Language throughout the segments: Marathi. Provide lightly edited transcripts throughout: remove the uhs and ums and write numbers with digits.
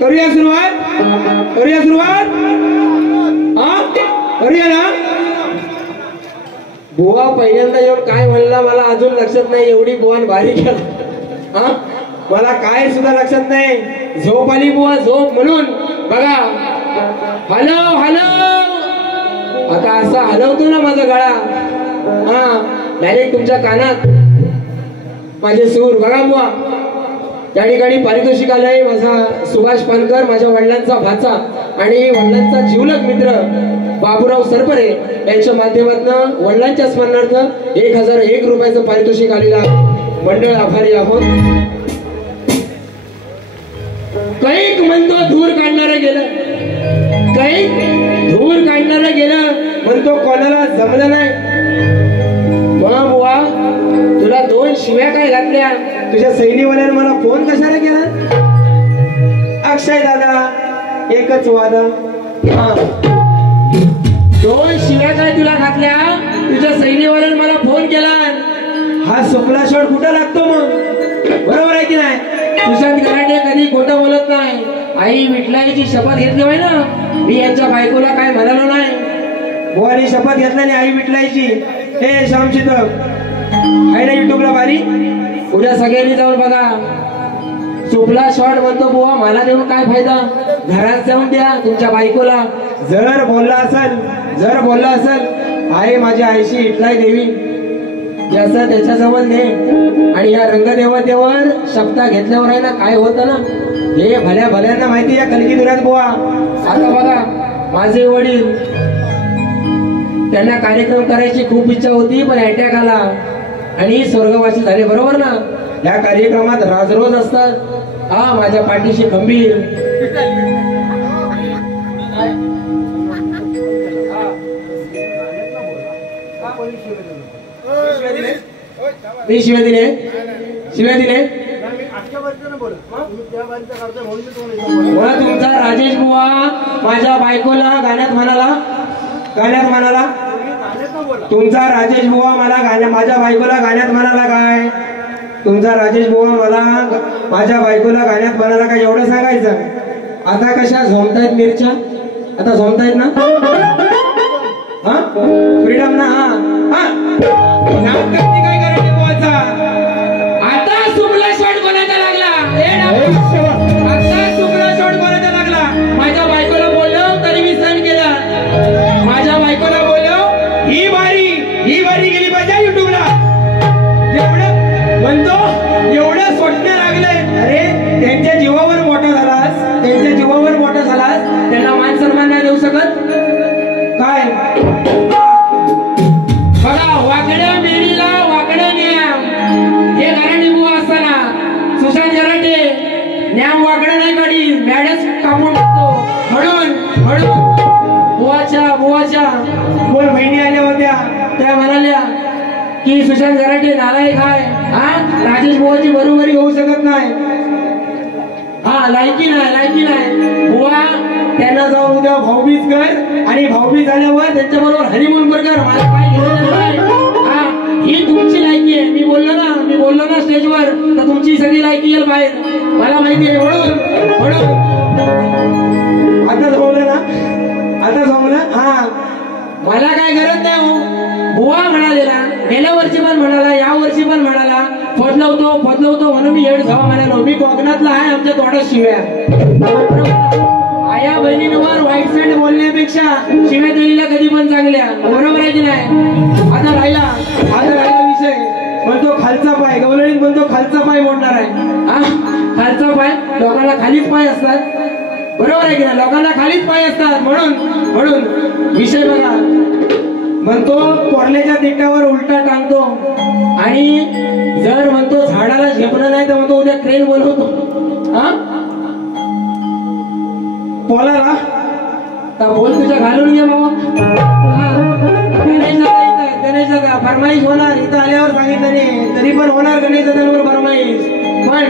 करूया सुरुवात हा करूया ना। बुवा पहिल्यांदा येऊन काय म्हणला मला अजून लक्षात नाही, एवढी बुवान भारी केला हा, मला काय सुद्धा लक्षात नाही। झोप आली बुवा, झोप म्हणून बघा हलव आता असा हलवतो ना माझा गळा हा, डायरेक्ट तुमच्या कानात माझे सूर बघा बुवा। त्या ठिकाणी पारितोषिक आलंय माझा सुभाष पानकर, माझ्या वडिलांचा भाचा आणि वडिलांचा जीवलग मित्र बाबूराव सरपरे यांच्या माध्यमातून वडिलांच्या स्मरणार्थ 1001 रुपयाचं पारितोषिक आलेला मंडळ आभारी आहोत। कैक म्हणतो धूर काढणारं गेलं, कैक धूर काढणारं गेलं म्हणतो कोणाला जमलं नाही। बुवा तुला 2 शिव्या काय घातल्या, तुझ्या सैनीवाल्याने मला फोन कशाला केला? अक्षय दादा एकच वादा हा, 2 शिव्या काय तुला घातल्या, तुझ्या सैनीवाल्याने मला फोन केला। हा सुपला शॉट कुठं लागतो मग, बरोबर आहे की नाही? सुशांत गराटे कधी खोटं बोलत नाही। आई विठलाईची शपथ घेतली होय ना, मी यांच्या बायकोला काय म्हणालो नाही। बुवानी शपथ घेतल्याने आई विठलाईची। हे श्याम चितक आहे ना युट्यूबला बारी, उद्या सगळ्यांनी जाऊन बघा। सुपला शॉट म्हणतो बुवा मला देऊन काय फायदा, घरात जाऊन द्या तुमच्या बायकोला। जर बोलला असेल आई माझी आईशी इटलाई देवी ज्याचं त्याच्याजवळ ने, आणि या रंगदेवतेवर शब्दा घेतल्यावर आहे ना काय होतं ना, हे भल्या भल्यांना माहिती आहे कलकी दुरात बुवा। आता बघा माझे वडील, त्यांना कार्यक्रम करायची खूप इच्छा होती पण अटॅक आला आणि स्वर्गवासी झाले, बरोबर ना? या कार्यक्रमात राजरोज असतात हा, माझ्या पाठीशी खंबीर। मी शिव्या दिले मला तुमचा राजेश बुवा माझ्या बायकोला गाण्यात म्हणाला, तुमचा राजेश बुवा मला माझ्या बायकोला गाण्यात म्हणाला काय? तुमचा राजेश बुवा मला माझ्या बायकोला गाण्यात म्हणाला काय, एवढं सांगायचं? आता कशा झोमतायत मिरच्या, आता झोमतायत ना हा, फ्रीडम ना हा हा, नाम करती काय करायचे बुवाचा? आता सुपला शॉट कोणाचा लागला, आता सुपला शॉट कोणाचा लागला? माझ्या बायकोला बोललो तरी मी सहन केला, माझ्या बायकोला बोललो ही बारी गेली पाहिजे युट्यूबला, एवढं म्हणतो एवढं सोडणे लागले। अरे त्यांच्या जीवावर मोठा झालास, त्यांना मान सन्मान नाही देऊ शकत काय? बघा वाकड्या मेरीला वाकड्या न्याम, हे गराटे बुवा असताना सुशांत गराटे न्याम वाकड्या नाही काढी मॅडस कापून टाकतो, म्हणून बुवाच्या बोल बहिणी आल्या होत्या, त्या म्हणाल्या की सुशांत गराटे नालायक आहे हा, राजेश बुवाची बरोबरी होऊ शकत नाही हा, लायकी नाही बुवा। त्यांना जाऊन उद्या भाऊबीज कर आणि भाऊबीज झाल्यावर त्यांच्या बरोबर हनीमून कर, मला काय घेऊन नाही हा, ही तुमची लायकी आहे। मी बोललो ना स्टेजवर तर तुमची सगळी लायकी येईल बाहेर, मला माहिती आहे। म्हणून आता जमलं हा, मला काय गरज नाही हो। बुवा म्हणालेला गेल्या वर्षी पण म्हणाला, या वर्षी पण म्हणाला फदलवतो म्हणून मी हेड जावा म्हणालो। मी कोकणातला आहे, आमच्या तोंडात शिव्या, आया बहिणींवर वाईट साईड बोलण्यापेक्षा शिव्या दिलेल्या कधी पण चांगल्या, बरोबर आहे की नाही? आता राहिला विषय, म्हणतो खालचा पाय, गवळणीत म्हणतो खालचा पाय मोडणार आहे हा, खालचा पाय लोकांना खालीच पाय असतात, बरोबर आहे की नाही? लोकांना खालीच पाय असतात, म्हणून विषय बघा। म्हणतो कोरल्याच्या देठावर उलटा टांगतो आणि जर म्हणतो झाडाला झेपलं नाही तर म्हणतो उद्या क्रेन बोलवतो हा, बोलाला तर बोल तुझ्या घालून घे बाबा। गणेश दादा फरमाईश होणार, इथं आल्यावर सांगितलं नाही तरी पण होणार गणेश दादांवर फरमाईश। पण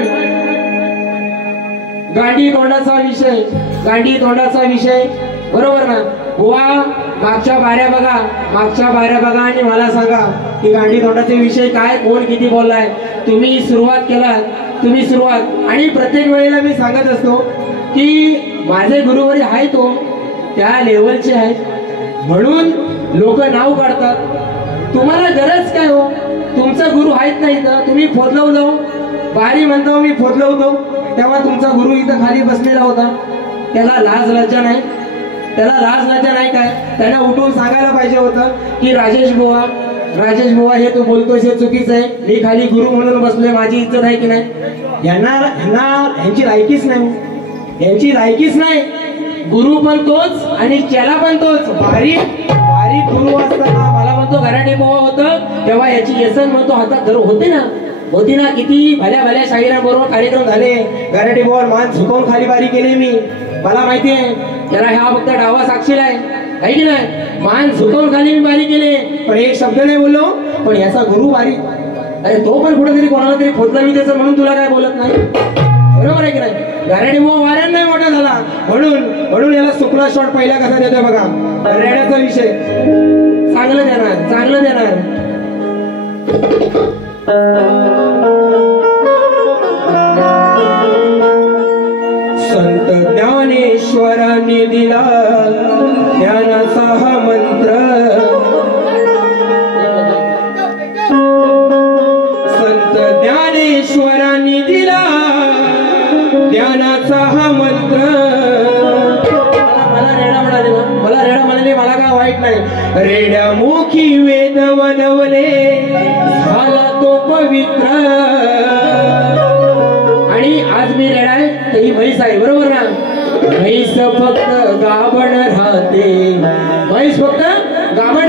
गांडी तोंडाचा विषय बरोबर ना बुवा? मागच्या बाऱ्या बघा आणि मला सांगा की गांडी तोंडाचे विषय काय, कोण किती बोललाय? तुम्ही सुरुवात केलात तुम्ही सुरुवात. आणि प्रत्येक वेळेला मी सांगत असतो की माझे गुरुवरी आहे तो त्या लेवलचे आहेत म्हणून लोक नाव काढतात. तुम्हाला गरज काय हो, तुमचा गुरु आहेत नाही तर तुम्ही फोदलवलो बारी म्हणतो मी फोदलवतो तेव्हा तुमचा गुरु इथं खाली बसलेला होता. त्याला लाज लज्जा नाही, त्याला लाज लज्जा नाही काय? त्याला उठून सांगायला पाहिजे होतं की राजेश बुवा हे तू बोलतोय हे चुकीचं आहे. मी खाली गुरु म्हणून बसलोय, माझी इज्जत आहे की नाही? यांची लायकीच नाही, यांची लायकीच नाही. गुरु पण तोच आणि चेला पण तोच. बारीक गुरु असताना मला म्हणतो घराटे बुवा होतं तेव्हा याची व्यसन म्हणतो हातात धरून होती ना. किती भल्या शाहिरांबरोबर कार्यक्रम झाले. घराटे बुवा मान झुकवून खाली बारी केली मी, मला माहिती आहे. त्याला ह्या फक्त डावा साक्षीला आहे की नाही? मान झुकवून खाली मी बारी केले पण एक शब्द नाही बोललो. पण याचा गुरु बारी, अरे तो पण कुठेतरी कोणाला तरी फोडला मी त्याचं म्हणून तुला काय बोलत नाही, बरोबर आहे की नाही? घराटे बुवा वाऱ्यान नाही मोठा झाला म्हणून याला सुकला शॉट पहिला कसा देतोय बघा. रेड्याचा विषय चांगलं देणार. संत ज्ञानेश्वरांनी दिला ज्ञानाचा हा मंत्र. संत ज्ञानेश्वरांनी दिला ज्ञानाचा हा मंत्र. मला रेडा म्हणाले मला काय वाईट नाही. रेड्या मुखी वेद वनवले झाला तो पवित्र. आणि आज मी रेडा आहे तर ही म्हैस आहे, बरोबर ना? म्हैस फक्त गाभण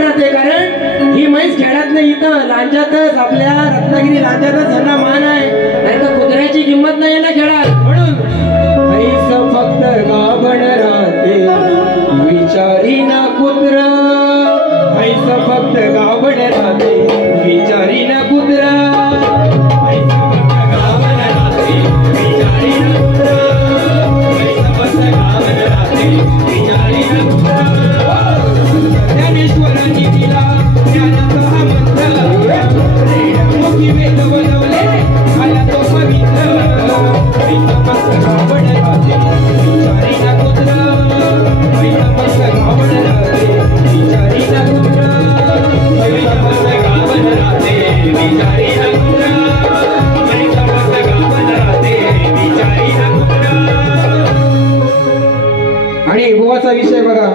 राहते, कारण ही म्हैस खेळात नाही, इथं लांजातच आपल्या रत्नागिरी लांजातच यांना मान आहे, नाही तर कुत्र्याची किंमत नाही ना खेळात. म्हणून म्हैस फक्त गाभण राहते विचारी ना कुत्र. म्हैस फक्त गाभण राहते विचारी ना कुत्र. ज्ञानेश्वरांनी दिला ज्ञानाचा हा मंत्र. रेड्यामुखी वेद वनवले झाला तो पवित्र. म्हैस फक्त गाभण राहते विचारी ना कुत्र. म्हैस फक्त गाभण राहते विचारी ना कुत्र. म्हैस फक्त गाभण राहते विचारी ना कुत्र. म्हैस फक्त गाभण राहते विचारी ना कुत्र. आणि बुवाचा विषय बघा.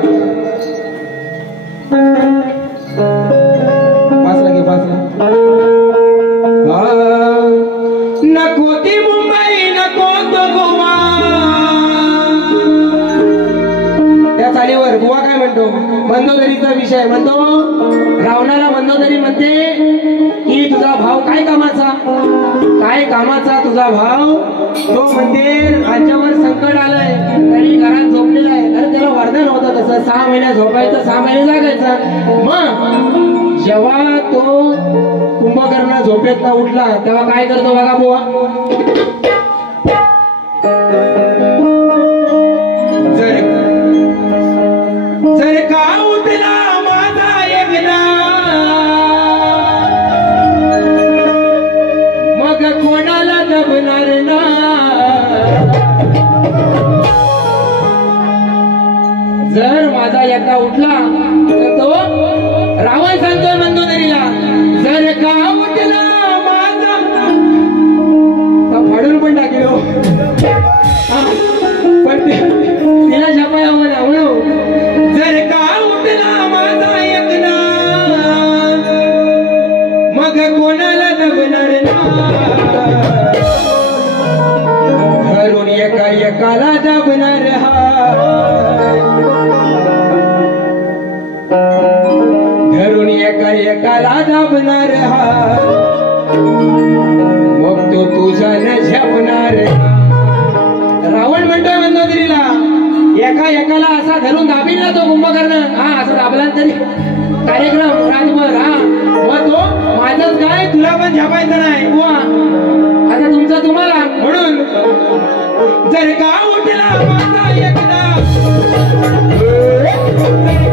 नको ती मुंबई नको तो गोवा. त्या चालीवर बुवा काय म्हणतो? मंदोदरीचा विषय म्हणतो. रावणाला मंदोदरी म्हणते की तुझा भाव काय कामाचा तुझा भाव. तो म्हणते राज्यावर संकट आलंय तरी घरात झोपलेला आहे. अरे त्याला वरदान होतं तसं 6 महिने झोपायचं 6 महिने जागायचं. मग जेव्हा तो कुंभकर्ण झोपेत उठला तेव्हा काय करतो बघा बुवा. जर का उठला माझा एकदा मग कोणाला दबणार ना. जर माझा एकदा उठला तर तो रावण सांगतोय मंदोदरीला जर का उठला माझा फाडून पण टाकेल पण तिला छापाय हवं ना. म्हणून जर का उठला माझा एकदा मग कोणाला दबणार ना. घरून एकाला दबणार हा. घरून एकाला दाबणार हा. मग तो तुझा न झेपणार. रावण म्हणतोय मंदोदरीला एकाला असा धरून दाबील ना तो कुंभकर्ण. हा असं दाबला तरी कार्यक्रम रातभर. हा मग तो माझंच काय तुला पण झेपायचं नाही बुवा. आता तुमचं तुम्हाला. म्हणून जर का उठला माझा एकदा जर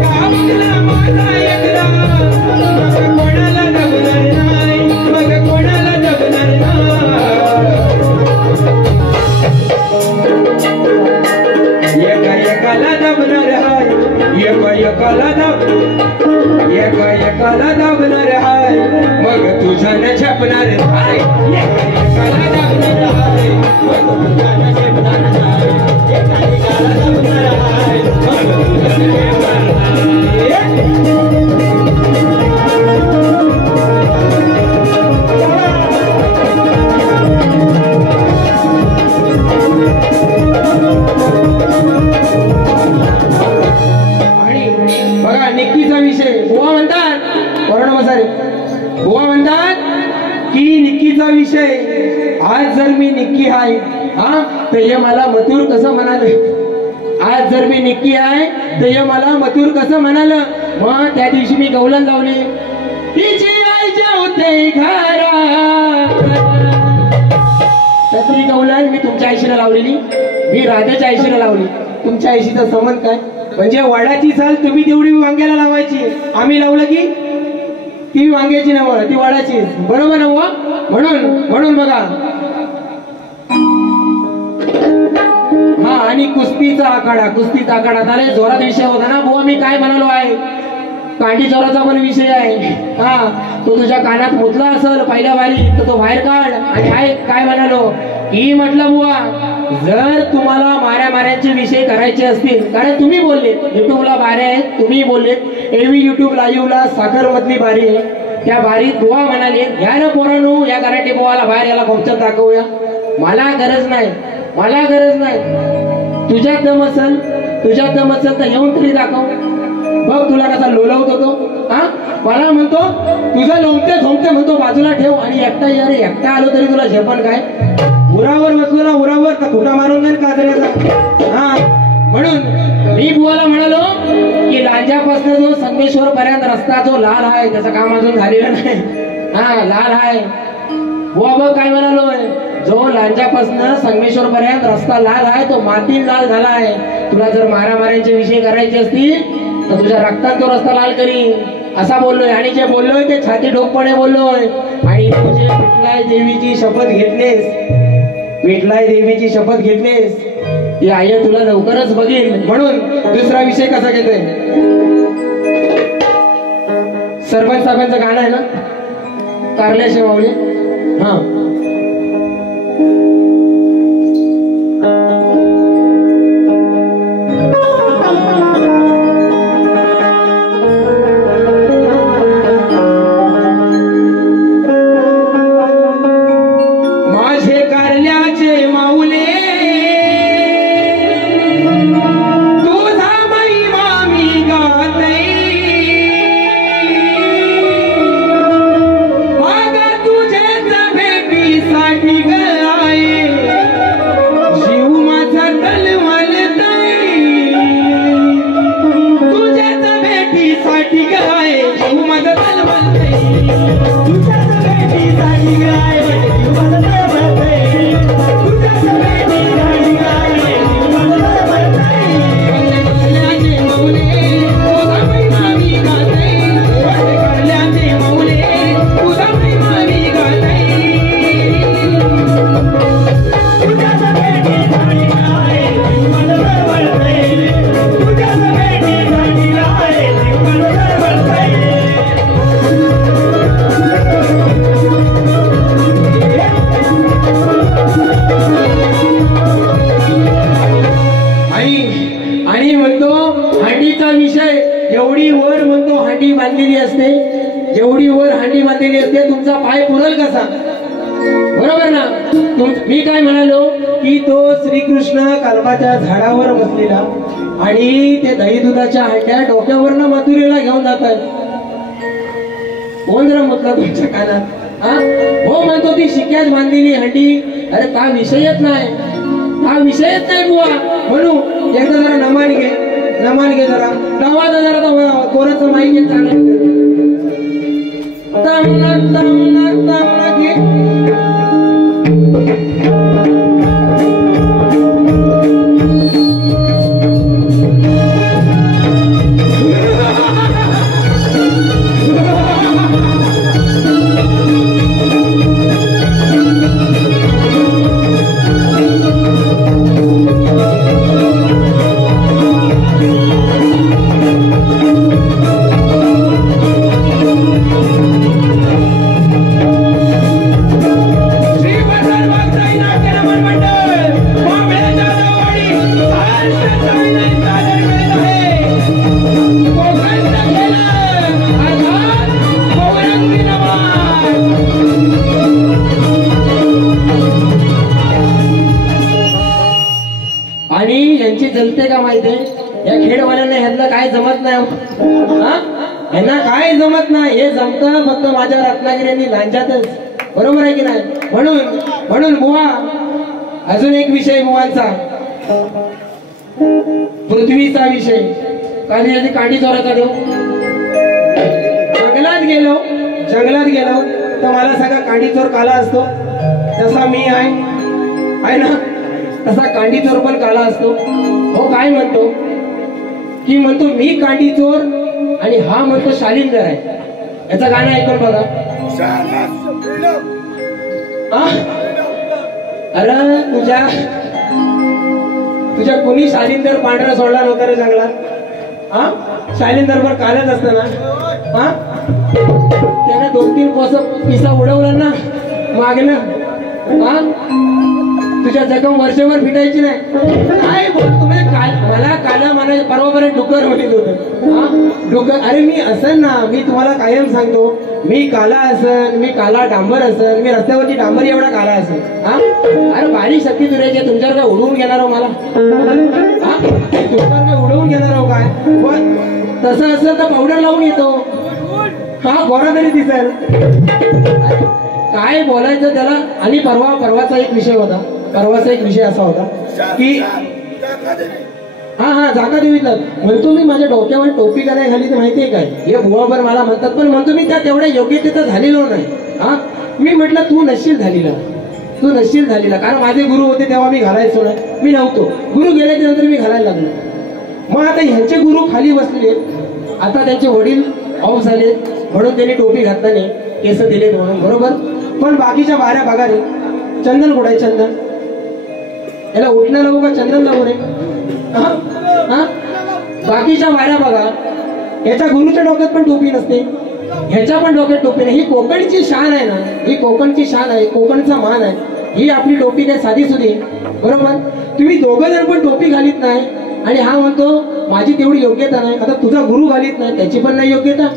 का उठला माझा एकदा मग कोणाला दबणार नाही. मग कोणाला दबणार नाही. एकाला दाबणार हाय मग तुझ्यानं छापणार हाय एकाला दाबणार हाय मग तुझ्यानं छापणार हाय एकाला दाबणार हाय मग तुझ्यानं छापणार निक्कीचा विषय बुवा म्हणतात वरण बसारे बुवा म्हणतात की निक्कीचा विषय आज जर मी निक्की आहे हा तर हे मला मथुर कसं म्हणाले आज जर मी निक्की आहे तर हे मला मथुर कसं म्हणालं मग त्या दिवशी मी गवलन लावली तिची आई जेवते घरात तरी गवलन मी तुमच्या आईशीला लावलेली मी राधाच्या आईशीला लावली तुमच्या आईशीचा संबंध काय म्हणजे वडाची साल तुम्ही तेवढी वांग्याला लावायची आम्ही लावलं की ती वांग्याची नव ती वडाची बरोबर नव म्हणून बघा हा आणि कुस्तीचा आखाडा झाले जोरात विषय होता ना बुवा मी काय म्हणालो आहे कांडी जोराचा पण विषय आहे हा तो तुझ्या कानात मुतला असेल पहिल्या वारी तर तो बाहेर काढ आणि काय म्हणालो की म्हटलं बुवा जर तुम्हाला माऱ्याचे विषय करायचे असतील कारण तुम्ही बोलले युट्यूबला बारे आहेत तुम्ही बोललेत एव्ही युट्यूब लाईव्हला साखर मधली बारी आहे त्या बारीत बुवा म्हणाले घ्या ना पोरांनो या कराटे बुवाला बाहेर याला फंक्शन दाखवूया मला गरज नाही तुझ्यात दम असेल तर येऊन तरी दाखव बघ तुला कसा लोलवत होतो हा मला म्हणतो तुझं झोमते म्हणतो बाजूला ठेव आणि एकटा आलो तरी तुला झेपण काय उरावर बसलो ना उरावर तर खोटा मारून जाईल काजऱ्याचा हा म्हणून मी बुवाला म्हणालो की लांजापासून जो संगमेश्वर पर्यंत रस्ता जो लाल आहे त्याचं काम अजून झालेलं नाही हा लाल आहे बुवा बघ काय म्हणालोय जो लांजापासून संगमेश्वर पर्यंत रस्ता लाल आहे तो मातीन लाल झाला आहे तुला जर मारामाऱ्यांचे विषय करायचे असतील तर तुझ्या रक्तात तो रस्ता लाल करी असा बोललोय आणि जे बोललोय ते छाती डोकपणे बोललोय आणि तुझे विठ्ठलाय देवीची शपथ घेतलीस ती आई तुला लवकरच बघेल म्हणून दुसरा विषय कसा घेतोय सरपंच साहेबांचं गाणं आहे ना कारल्याचे माऊली हा तुमचा पाय पुरल कसा बरोबर ना मी काय म्हणालो की तो श्रीकृष्ण कल्पाच्या झाडावर बसलेला आणि ते दही दुधाच्या हांड्या डोक्यावरनं मथुरेला घेऊन जात आहेत कोण जरा म्हटलं तुमच्या कानात हो म्हणतो ती शिक्यात बांधलेली हंडी अरे का विषयच नाही बुवा म्हणून एकदा जरा नमान घे जरा गावात जरा कोणाचं माहिती चांगलं तामना घे आणि यांची जलते का माहितीये, या खेडवाल्यांना ह्यांना काय जमत नाही, यांना काय जमत नाही. हे जमतं फक्त माझ्या रत्नागिरी यांनी लांजातच, बरोबर आहे की नाही. म्हणून बुवा अजून एक विषय बुवांचा, पृथ्वीचा विषय. काली काठी चोराचा देव. जंगलात गेलो तर मला सगळा कांडी चोर काला असतो. जसा मी आहे ना, तसा कांडी चोर पण काला असतो. हो काय म्हणतो की म्हणतो मी कांडी चोर आणि हा म्हणतो शालिंदर आहे. याचं गाणं ऐकून बघा. अरे तुझ्या कुणी शालिंदर पांढरा सोडला नव्हता रे जंगलात. शालिंदर पण कालच असत ना. त्याने 2-3 पिसा उडवला ना मागणं. तुझ्या जखम वर्षभर फिटायची नाही. काय बोलतो मला काल मला परवापर्यंत डुक्कर म्हणत होतं. डुक्कर अरे मी असन ना, मी तुम्हाला कायम सांगतो मी काला असन, मी काला डांबर असन, मी रस्त्यावरची डांबर एवढा काला असन. अरे बारीक शक्ती तुझ्याची, तुमच्यावर काय उडवून घेणार हो मला. तुमच्यावर काय उडवून घेणार हो काय. पण तसं असेल तर पावडर लावून येतो. गोरा तरी दिसेल. काय बोलायचं त्याला. आणि परवाचा एक विषय होता. परवाचा एक विषय असा होता की जागा देवीतला म्हणतो मी माझ्या डोक्यावर टोपी का नाही घाली तर माहितीये काय, हे बुवा पण मला म्हणतात, पण म्हणतो मी त्या तेवढ्या योग्यतेचा झालेलो नाही. मी म्हटलं तू नशील झालेला, कारण माझे गुरु होते तेव्हा मी घालायचो नाही, मी नव्हतो. गुरु गेल्याच्या नंतर मी घालायला लागलो. मग आता ह्यांचे गुरु खाली बसले, आता त्यांचे वडील ऑफ झाले म्हणून त्यांनी टोपी घातल्याने केस दिलेत म्हणून, बरोबर. पण बाकीच्या बाऱ्या बघा रे. चंदन कुठे आहे चंदन. याला उठणं लावू का चंदन लावू रे. बाकीच्या बाऱ्या बघा, याच्या गुरुच्या डोक्यात पण टोपी नसते, ह्याच्या पण डोक्यात टोपी नाही. ही कोकणची शान आहे ना, ही कोकणची शान आहे, कोकणचा मान आहे. ही आपली टोपी काय साधी सुधी, बरोबर. तुम्ही दोघं जण पण टोपी घालीत नाही आणि हा म्हणतो माझी तेवढी योग्यता नाही. आता तुझा गुरु घालीत नाही, त्याची पण नाही योग्यता.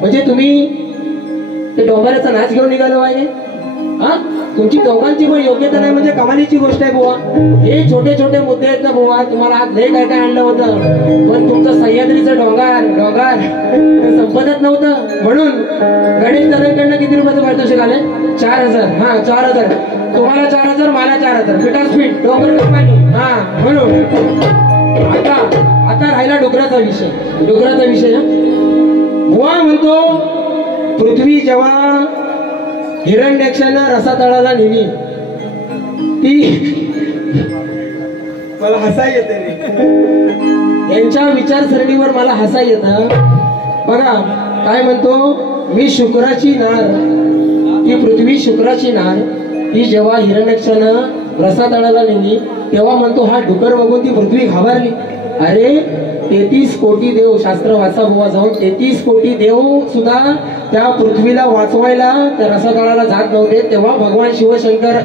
म्हणजे तुम्ही ते डोंगराचा नाच घेऊन निघालो आहे. तुमची दोघांची पण योग्यता नाही म्हणजे कमालीची गोष्ट आहे बुवा. हे छोटे छोटे मुद्दे आहेत ना बुवा. तुम्हाला आज लय काय काय आणलं होतं, पण तुमचं सह्याद्रीचं डोंगर संपतच नव्हतं. म्हणून गणेश दादांकडनं किती रुपयाचं पारितोषिक आले. 4,000. 4,000 तुम्हाला 4,000, मला 4,000. पिटास्पीट डोंगर कंपनी. म्हणून आता राहिला डुकराचा विषय. बुवा म्हणतो पृथ्वी जेव्हा हिरण्यक्षांना रसा तळाला नेली, ती मला हसा येते रे. यांच्या विचारसरणीवर मला हसा येतं. बघा काय म्हणतो, मी शुक्राची नार, ती पृथ्वी शुक्राची नार, ती जेव्हा हिरण्यक्षानं रसा तळाला नेली तेव्हा म्हणतो हा डुकर बघून ती पृथ्वी घाबरली. अरे 33 कोटी देव, शास्त्र वाचा बुवा जाऊन, 33 कोटी देव सुद्धा त्या पृथ्वीला वाचवायला त्या रसातळाला जात नव्हते. तेव्हा भगवान शिवशंकर,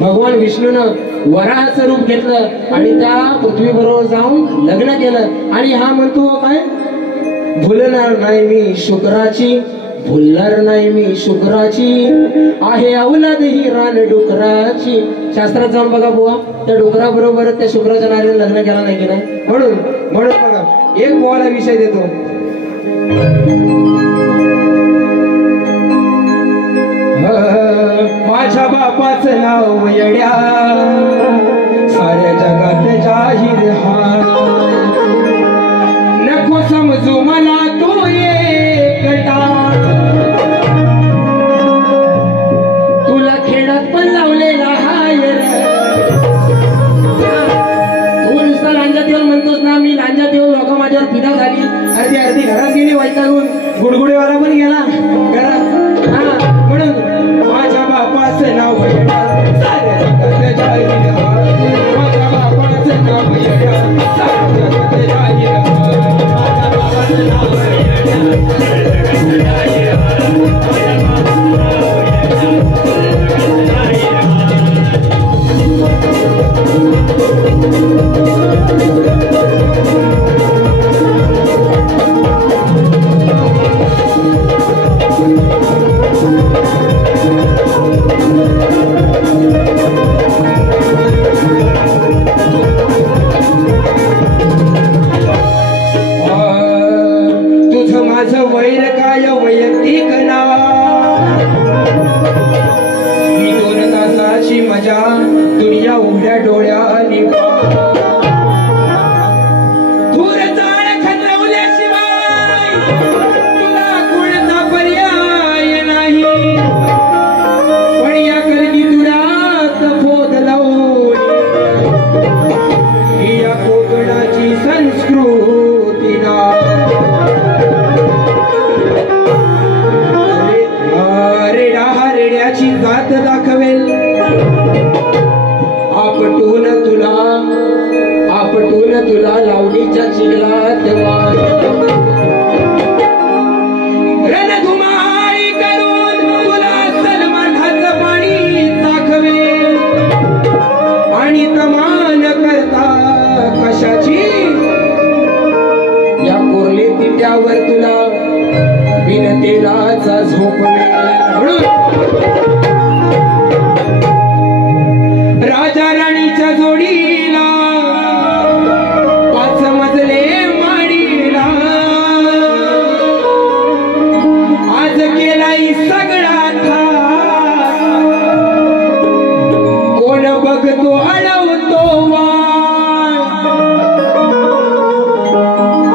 भगवान विष्णूनं वराहाचं रूप घेतलं आणि त्या पृथ्वी बरोबर जाऊन लग्न केलं. आणि हा म्हणतो काय, भुलणार नाही मी शुक्राची, भुलणार नाही मी शुक्राची, आहे अवलाद ही रान डुकराची. शास्त्रात जाऊन बघा बुवा, त्या डुकरा बरोबर त्या शुक्राच्या नारीने लग्न केला नाही की नाही. म्हणून बघा एक बुवाला विषय देतो. माझ्या बापाचं नाव येड्या, साऱ्या जगात जाहीर हा, नको समजू मला तो एकटा, तुला खेळात पण लावलेला हाय. तू नुसता लांजात येऊन म्हणतोस ना, मी लांजात येऊन लोक माझ्यावर फिदा झाली, अर्धी घरात गेली वैतागून, गुडगुडेवाला पण गेला घरात. म्हणून माझ्या बापाचं नाव येड्या, साऱ्या जगात जाहीर हा, माझ्या बापाचं नाव येड्या, साऱ्या जगात जाहीर हा, माझ्या बापाचं नाव माझं वैर काय वैयक्तिक ना, ही 2 तासाची मजा दुनिया उघड्या डोळ्याने दूर जाळ खतरवल्याशिवाय तुला कोणता पर्याय नाही, पण या कलगी दुरात फोद लावून ही या कोकणाची संस्कृती ना रेड्याची जात दाखवेल आपटून तुला लावणीच्या चिखलात रणधुमाळी करून तुला सलमानाचं पाणी दाखवेल आणि तमान करता कशाची या कोरले तिट्यावर तुला बिन तेलाचा झोपवेल। राजा राणीच्या जोडीला 5 मजले माडीला आज केलाय सगळा थाट, कोण बघतो अडवतो वाट,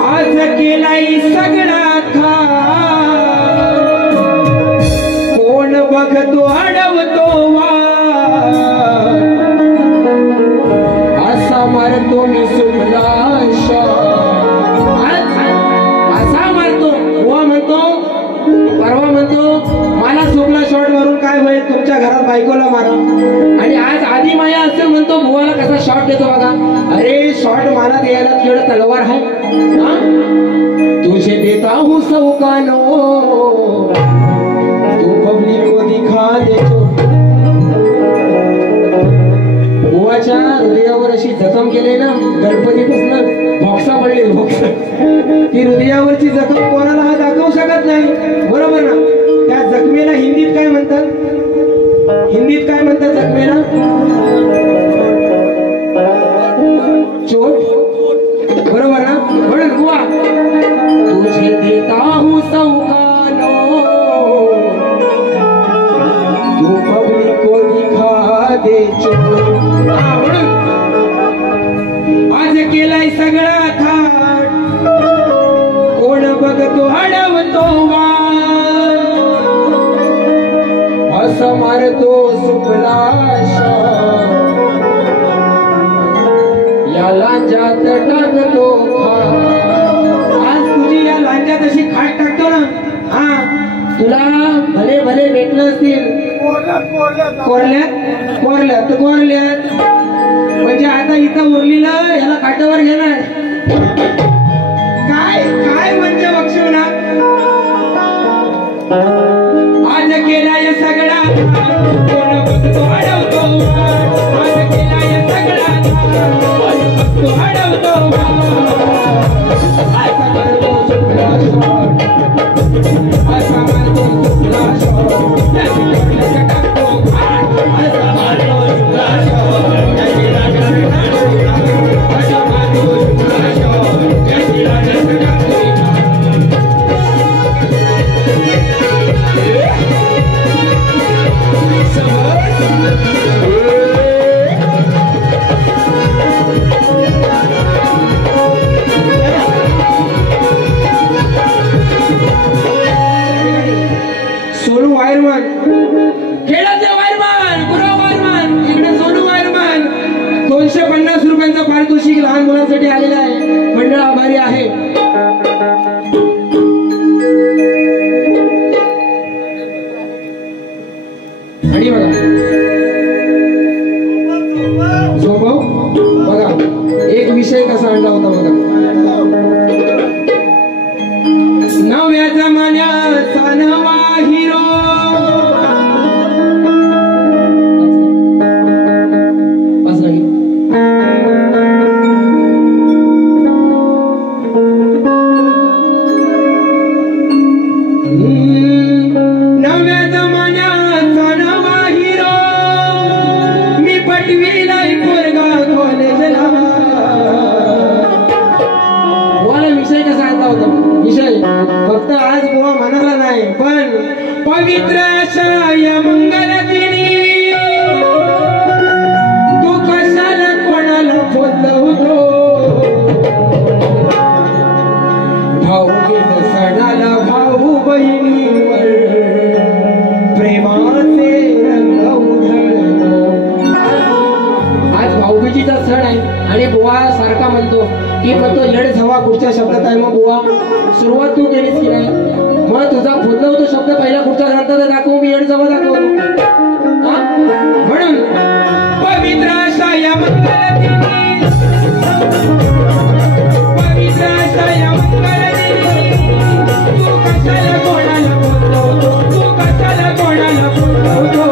आज केलाय सगळा थाट, कोण बघतो अडवतो वाट, असा मारतो मी सुखला असा मारतो। बुवा म्हणतो परवा म्हणतो मला सुखला शॉट मारून काय होईल, तुमच्या घरात बायकोला मारा, आणि आज आधी माया असं म्हणतो बुवाला कसा शॉट देतो बघा। अरे शॉट मला द्यायला तुझ्याकडे तलवार आहे, तुझे देता हूँ सौकानो तू पब्लिक को दिखा दे। बुवाच्या हृदयावर अशी जखम केली ना गणपतीपासून भोक्सा पडली, भोक्सा ती हृदयावरची जखम कोणाला हा दाखवू शकत नाही, बरोबर ना। त्या जखमेला हिंदीत काय म्हणतात, जखमेला चोट, बरोबर ना। म्हणून बुवा तुझे देता हूँ सौकानो तू पब्लिक को दिखा दे चोट, आज केलाय सगळा थाट, कोण बघतो अडवतो वाट, असं मारतो सुखला या लांजात टाकतो खाट। आज तुझी या लांजात अशी खाट टाकतो ना, हा तुला भले भले भेटलं असतील कोरल्यात म्हणजे आता इथं उरलेलं याला काटावर घेणार काय काय म्हणजे बघशील ना। आज केलाय सगळा कोण बघतो अडवतो, आज केलाय सगळा कोण बघतो अडवतो, असा मारतो सुखला शॉट, असा मारतो सुखला शॉट, टाकतो घाट, असा मारतो सुखला शॉट, असा मारतो सुखला शॉट, सोनू वायरमन, खेळाचे वायरमन, गुरु वायरमन, इकडे सोनू वायरमन 250 रुपयांचा पारितोषिक लहान मुलांसाठी आलेला आहे, मंडळ आभारी आहे। आणि बघा झोपव बघा एक विषय कसा आणला होता बघा। नव्या जमान्याचा नवा हिरो, नव्या जमान्याचा नवा हिरो, मी पटवीलाय पोरगा कॉलेजला, फक्त आज बुवा म्हणाला नाही, पण पवित्र अशा या मंगल दिनी तू कशाला कोणाला बोलवतो? भाऊबीज सणाला भाऊ बहिणीवर प्रेमाचे रंग उधळतो. आज भाऊबीजीचा सण आहे आणि बुवा सारखा म्हणतो की मग तो येड झवा पुढच्या शब्दात आहे. मग बुवा सुरुवात तू केलीस की नाही? मग तुझा फुटला तो शब्द पहिला पुढच्या ग्रंथात दाखवू, मी येड झवा दाखवतो. म्हणून पवित्र अशा या मंगल दिनी, पवित्र अशा या मंगल दिनी तू कशाला कोणाला बोलवतो? तू कशाला कोणाला बोलवतो?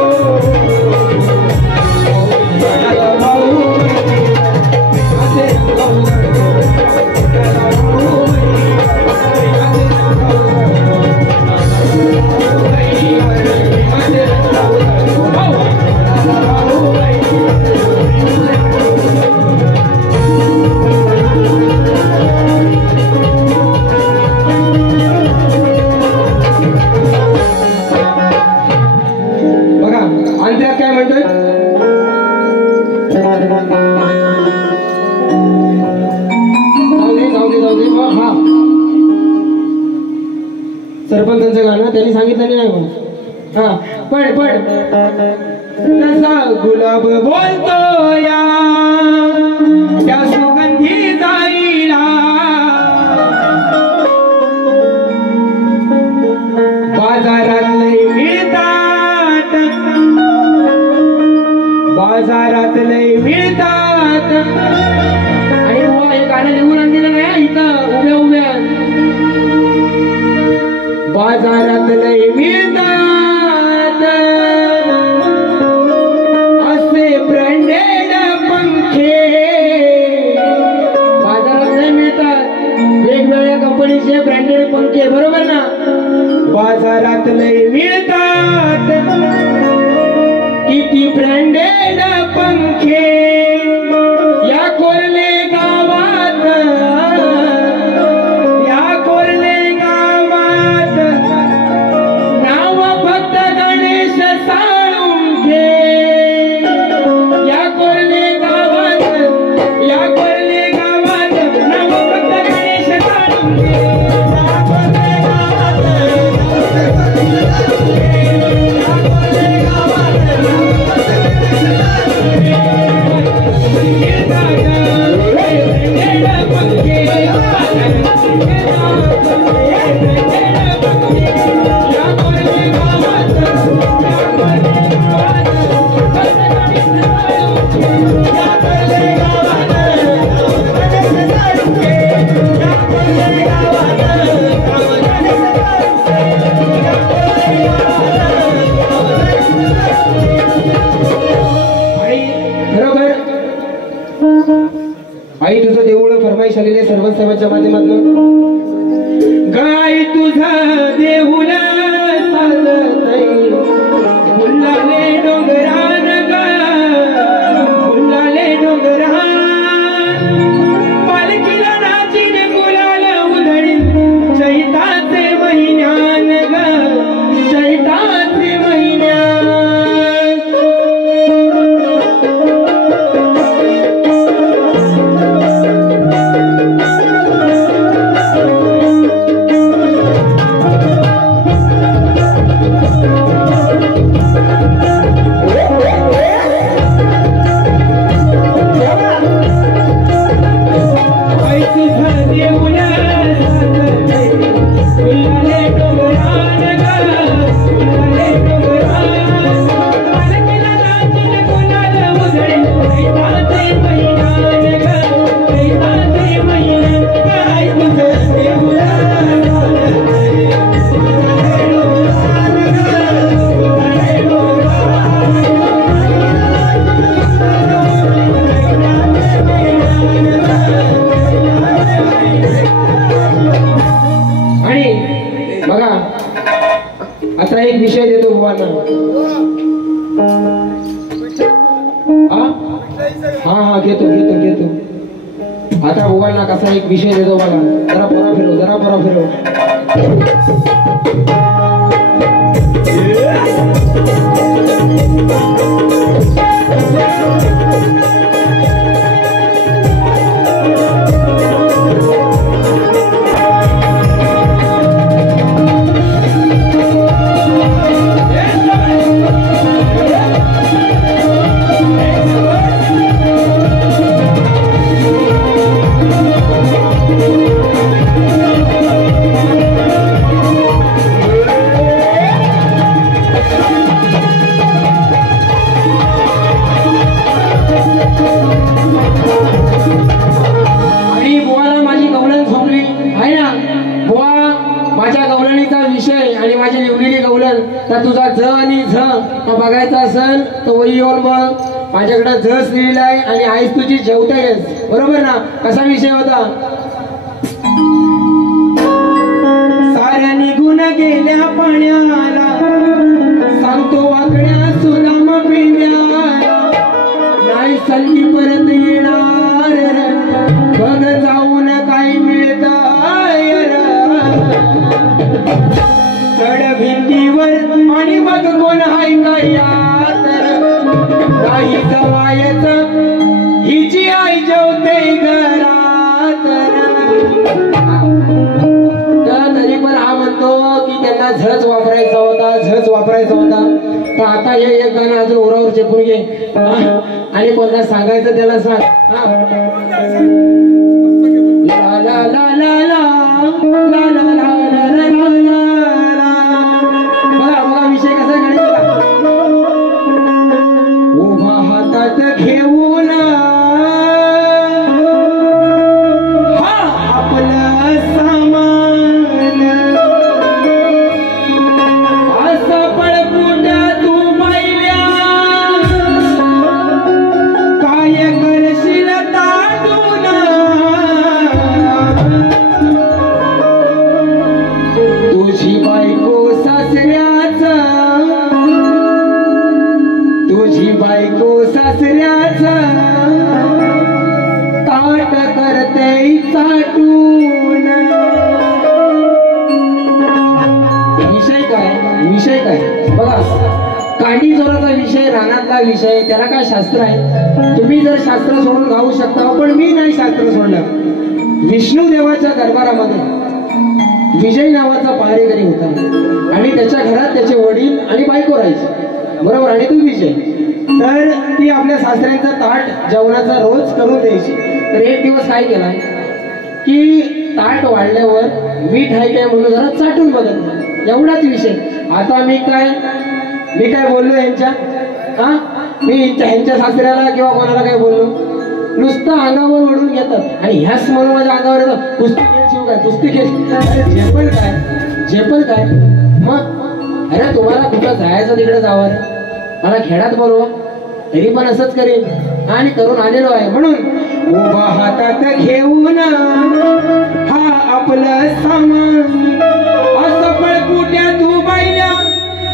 काय म्हणतोय? जाऊ दे. हा सरपंचांचं गाणं त्यांनी सांगितलं नाही म्हणून. हा पण तसा गुलाब बोलतो या त्या सुगंधी जाईला, बाजारात लय मिळतात, बाजारात लय मिळतात. आणि बुवा हे गाणं लिहून आणलेलं नाही इथं उभ्या उभ्या. बाजारात लय मिळतात असे ब्रँडेड पंखे, बाजारात लय मिळतात वेगवेगळ्या कंपनीचे ब्रँडेड पंखे, बरोबर ना? बाजारात लय मिळतात किती ब्रँडेड पंखे या कोरले गावात, या कोरले गावात नाव फक्त गणेश साळुंखे. या कोरले गावात, या कोरले गावात नाव फक्त गणेश साळुंखे. आई तुझं देऊळ फरमाईश आलेले सर्व सेवांच्या माध्यमातून. गाय तुझं देऊळ साजतय फुलाले डोंगरान ग, फुलाले डोंगरान पालखीला नाचीन गुलाल उधळीन चैताचे महिन्यान ग, चैताचे महिन्यान. आता बुवांना कसा एक विषय देतो बघा. जरा परा फिरव, जरा परा फिरव. तुझा ज आणि झ बघायचा असेल तर वही येऊन बघ. माझ्याकडे झ लिहिला आहे आणि आईस तुझी जेवतेस, बरोबर ना. कसा विषय होता? साऱ्या निघून गेल्या पाण्याला सांगतो वाकड्या सुदाम पिण्याला नाही सल्ली परत येणार बघ जाऊन काय मिळत चढ भिंतीवर आणि बघ कोण हाय यात नाही जवायच हिची आई जेवते घरात. तरी पण हा म्हणतो की त्यांना झच वापरायचा होता, झच वापरायचा होता. तर आता हे एक गाणं अजून ओरावर चेपून घे आणि कोणाला सांगायचं त्याला सांग. ला ला ला ला ला ला ला ला ला ला. बघा विषय कसा गणित उभा हातात घेऊन हा आपलं सामान असं पळपुट तू पाहिल्या काय करशील ताटून तुझी बायको सासऱ्याचा तुझी बायको सासऱ्याचा ताट करते चाटून. विषय काय बघा. कांडी चोराचा विषय, रानातला विषय, त्याला काय शास्त्र आहे? तुम्ही जर शास्त्र सोडून गाऊ शकता, पण मी नाही शास्त्र सोडलं. विष्णू देवाच्या दरबारामध्ये विजय नावाचा पहारेकरी होता आणि त्याच्या घरात त्याचे वडील आणि बायको राहायचे, बरोबर. आणि तो विजय तर ती आपल्या सासऱ्यांचा ताट जेवणाचा रोज करून द्यायची. तर एक दिवस काय केला की ताट वाढल्यावर मीठ आहे काय म्हणून जरा चाटून बघत, एवढाच विषय. आता मी काय बोललो यांच्या मी ह्यांच्या सासऱ्याला किंवा कोणाला काय बोललो, नुसतं अंगावर ओढून घेतात आणि ह्याच म्हणून माझ्या अंगावर येतं कुस्ती खेळ शिव काय कुस्ती खेळ झेपल काय. मग अरे तुम्हाला कुठं जायचं तिकडे जावं रे, मला खेळात बोलवा, तरी पण असंच करेन आणि करून आलेलो आहे. म्हणून उभा हातात घेऊन हा आपलं सामान असं पळकुट्या तू बाईला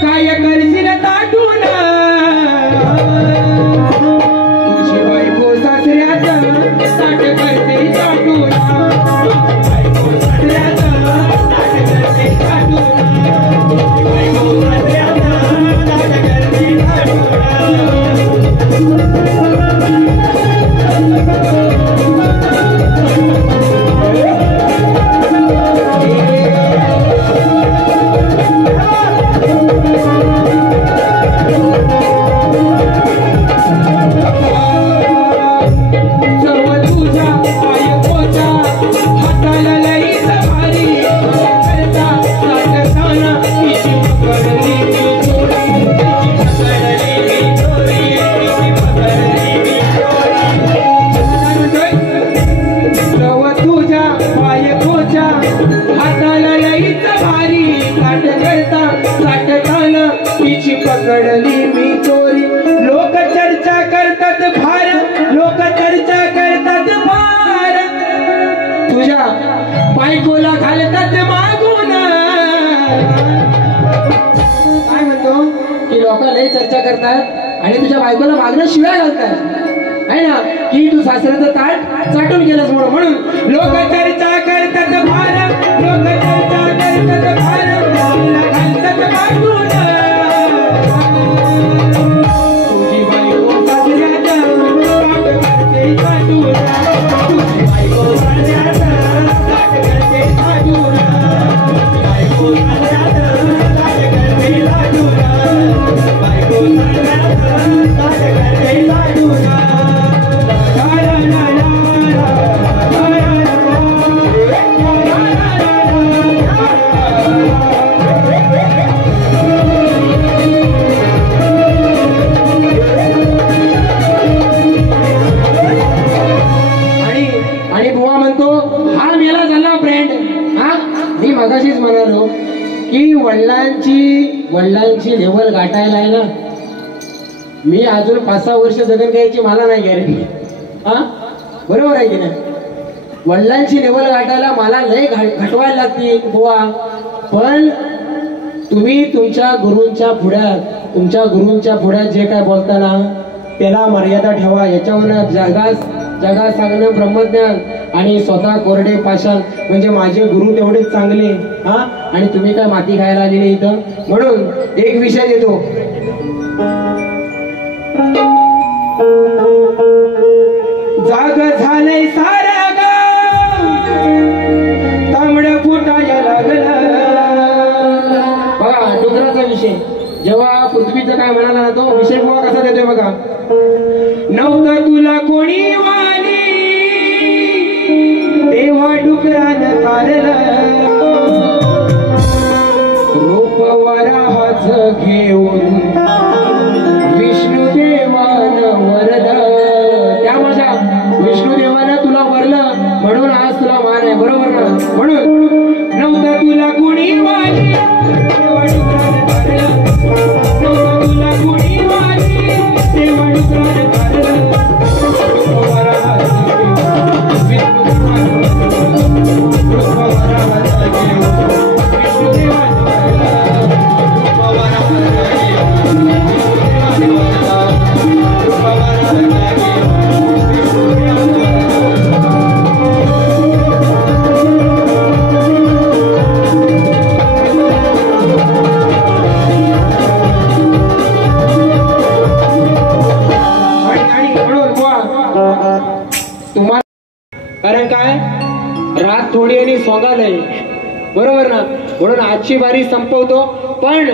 काय करशील ताटून तुझी बायको सासऱ्याचं ताट करते चाटून बायको सासऱ्याचं ताट करते चाटून बायको सासऱ्याचं ताट करते चाटून. पकडली मी चोरी लोक चर्चा करतात फार, लोक चर्चा करतात फार, तुझ्या बायकोला घालतात मागून. काय म्हणतो की लोक लय चर्चा करतात आणि तुझ्या बायकोला मागणं शिव्या घालतात आहे ना की तू सासऱ्याचं ताट चाटून गेलंस म्हणून लोक चर्चा करतात भारत लोक चर्चा करतात भारत घालतात बाजून तुझी बायको सासऱ्याचं ताट करते चाटून तुझी बायको सासऱ्याचं ताट करते चाटून तुझी बायको सासऱ्याचं ताट करते चाटून बायको सासऱ्याचं ताट करते चाटून मगाशीच म्हणालो की वडिलांची लेवल गाठायला आहे ना मी अजून 5-6 वर्ष जगन घ्यायची मला नाही गॅरंटी हा बरोबर आहे की नाही वडिलांची लेवल गाठायला मला लय घटवायला लागते बुवा पण तुम्ही तुमच्या गुरूंच्या पुढ्यात जे काय बोलताना त्याला मर्यादा ठेवा याच्यावर जगात सांगणं ब्रह्मज्ञान आणि स्वतः कोरडे पाषाण म्हणजे माझे गुरु तेवढेच चांगले हा आणि तुम्ही काय माती खायला आलेले इथं म्हणून एक विषय देतो जाग झालंय सारा गाव तांबड फुटायला लागलं बघा डुकराचा विषय जेव्हा पृथ्वीचं काय म्हणाला ना तो विषय बुवा कसा देतोय बघा नव्हतं तुला कोणी वाली तेव्हा डुकरानं काढलं रूप वराहाच घेऊन विष्णुदेवानं वरद त्या माझ्या विष्णुदेवानं तुला वरलं म्हणून आज तुला मान आहे बरोबर ना म्हणून नव्हतं तुला कोणी वाली तेव्हा डुकरानं काढलं नव्हतं तुला कोणी वाली तेव्हा डुकरानं काढलं कारण काय रात थोडी आणि सोंगालय बरोबर ना म्हणून आजची बारी संपवतो पण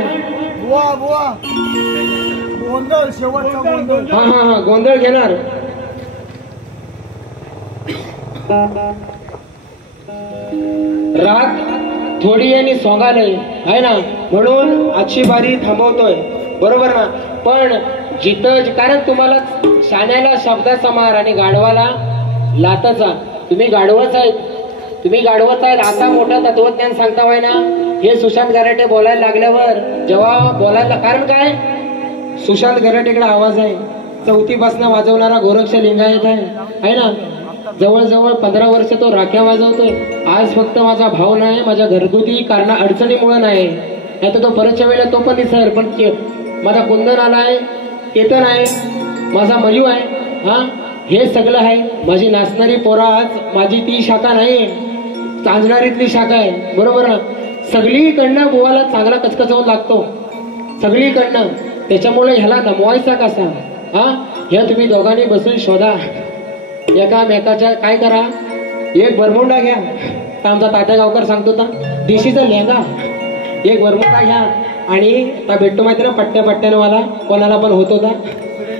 हा गोंधळ घेणार रात थोडी आणि सोंगालय आहे ना म्हणून आजची बारी थांबवतोय बरोबर ना पण जिथं कारण तुम्हाला शाण्याला शब्दाचा मार आणि गाढवाला लाताचा तुम्ही गाढवच आहेत आता मोठं तत्वज्ञान सांगता वाय ना हे सुशांत गराटे बोलायला लागल्यावर जेव्हा बोलायला कारण काय सुशांत गराटेकडे आवाज आहे 4थी पासून वाजवणारा गोरक्ष लिंगायत आहे ना जवळजवळ 15 वर्ष तो राख्या वाजवतोय आज फक्त माझा भाव नाही माझ्या घरगुती कारण अडचणीमुळे नाही तर तो परतच्या वेळेला तो पण दिसर पण माझा कुंदन आलाय केतन आहे माझा मयू आहे हा हे सगळं आहे माझी नाचणारी पोरा आज माझी ती शाखा नाही चांजणारीतली शाखा आहे बरोबर ना सगळीकडनं बुवाला चांगला कचकचावून लागतो सगळीकडनं त्याच्यामुळे ह्याला नमवायचा कसा हा हे तुम्ही दोघांनी बसून शोधा एकामेकाच्या काय करा एक बरमुंडा घ्या आमचा तात्या गावकर सांगतो ना देशीचा लेंगा एक बरमुंडा घ्या आणि त्या भेटतो माहिती ना पट्ट्याने मला कोणाला पण होत होता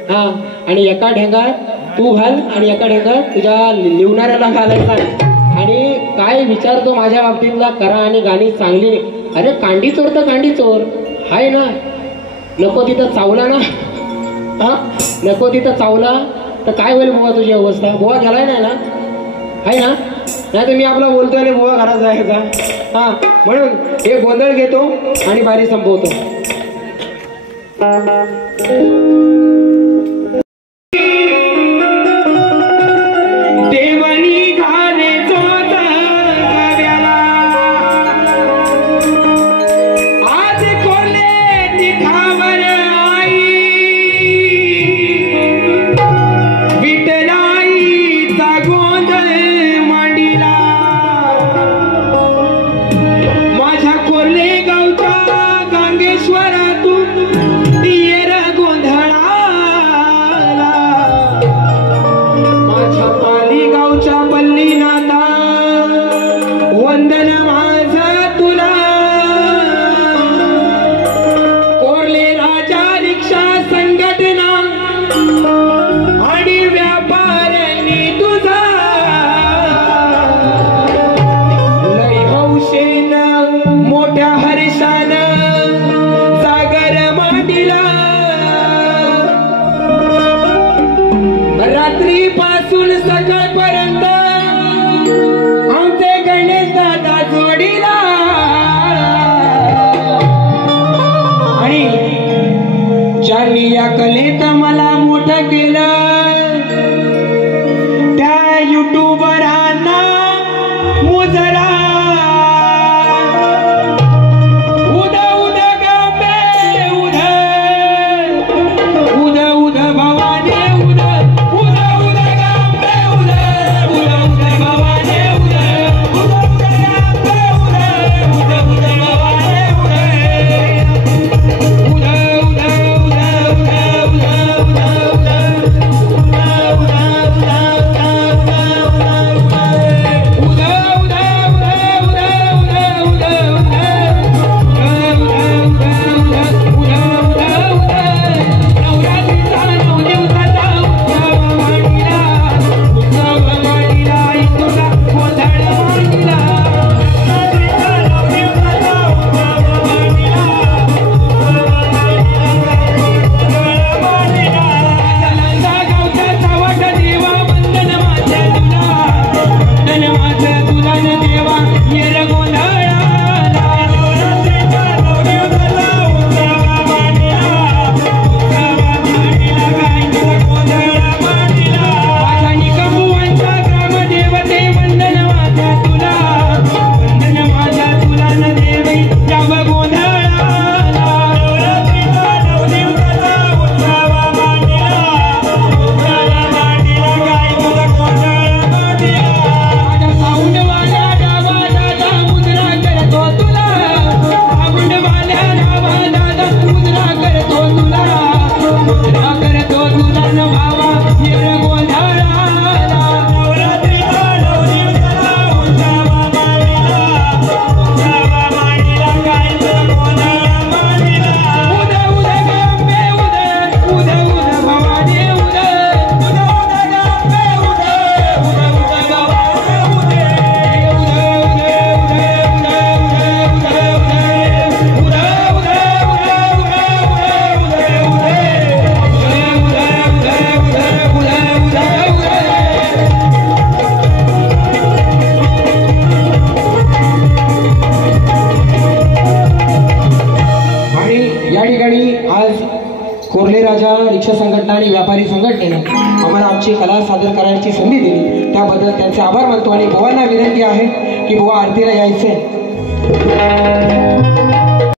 हा आणि एका ढेंगात तू घाल आणि एका ढेंगात तुझ्या लिवणाऱ्याला घालायचा आणि काय विचारतो माझ्या बाबतीतला करा आणि गाणी चांगली अरे कांडी चोर तर कांडी चोर हाय ना नको तिथं चावला ना हा नको तिथं चावला तर काय होईल बुवा तुझी अवस्था बुवा घालाय नाही ना हाय ना नाही तर मी आपला बोलतोय आणि बुवा घरात जायचा हा म्हणून हे गोंधळ घेतो आणि बारी संपवतो विठ्ठल ढोरांना मुजरा उद उद गंबे उद उद उद भवानी उद उद उद गंबे उद उद उद भवानी उद उद उद गंबे उद उद उद भवानी रिक्षा संघटना आणि व्यापारी संघटनेने आम्हाला आमची कला सादर करायची संधी दिली त्याबद्दल त्यांचे आभार मानतो आणि बुवांना विनंती आहे की बुवा आरतीला यायचे.